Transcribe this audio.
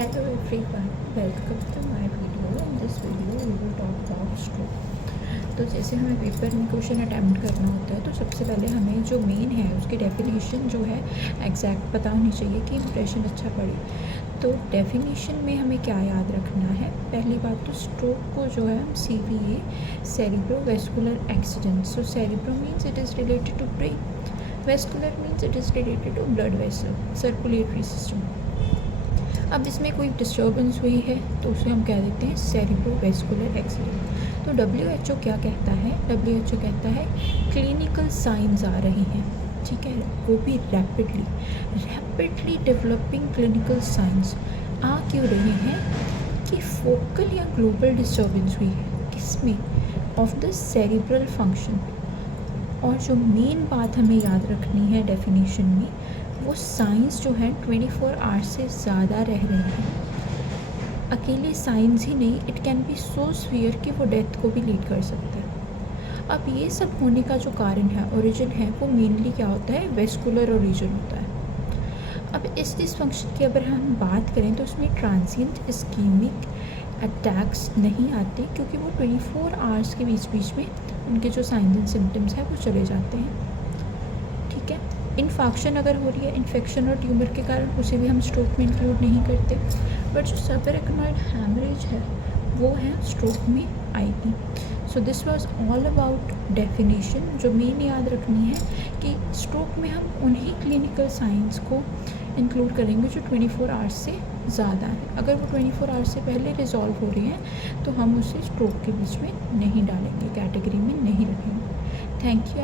Hello everyone, welcome to my video. In this video we will talk about stroke. तो जैसे हमें paper में question attempt करना होता है तो सबसे पहले हमें जो मेन है उसकी डेफिनेशन जो है एग्जैक्ट पता होनी चाहिए कि इंप्रेशन अच्छा पड़े। तो डेफिनेशन में हमें क्या याद रखना है, पहली बात तो स्ट्रोक को जो है हम CVA cerebrovascular accident, so cerebro means it is related to brain, vascular means it is related to blood vessel, circulatory system. अब इसमें कोई डिस्टर्बेंस हुई है तो उसे हम कह देते हैं सेरिब्रोवैस्कुलर एक्सीडेंट। तो WHO क्या कहता है, WHO कहता है क्लिनिकल साइंस आ रही हैं, ठीक है, वो भी रैपिडली डेवलपिंग क्लिनिकल साइंस आ क्यों रही हैं कि फोकल या ग्लोबल डिस्टर्बेंस हुई है किसमें, ऑफ द सेरिब्रल फंक्शन। और जो मेन बात हमें याद रखनी है डेफिनेशन में, वो साइंस जो है 24 आवर्स से ज़्यादा रह रही है। अकेले साइंस ही नहीं, it can be so severe कि वो डेथ को भी लीड कर सकता है। अब ये सब होने का जो कारण है, ओरिजिन है, वो मेनली क्या होता है, वेस्कुलर ओरिजिन होता है। अब इस डिसफंक्शन की अगर हम बात करें तो उसमें ट्रांसिएंट इस्कीमिक अटैक्स नहीं आते क्योंकि वो 24 आवर्स के बीच बीच में उनके जो साइंस एंड सिम्टम्स हैं वो चले जाते हैं, ठीक है। इन्फेक्शन अगर हो रही है, इन्फेक्शन और ट्यूमर के कारण, उसे भी हम स्ट्रोक में इंक्लूड नहीं करते। बट जो सबएरेक्नॉइड हैमरेज है वो है स्ट्रोक में आएगी। So this was all about definition. जो मेन याद रखनी है कि स्ट्रोक में हम उन्हीं क्लिनिकल साइंस को इंक्लूड करेंगे जो 24 आवर्स से ज़्यादा है। अगर वो 24 आवर्स से पहले रिजॉल्व हो रही हैं तो हम उसे स्ट्रोक के बीच में नहीं डालेंगे, कैटेगरी में नहीं रखेंगे। Thank you.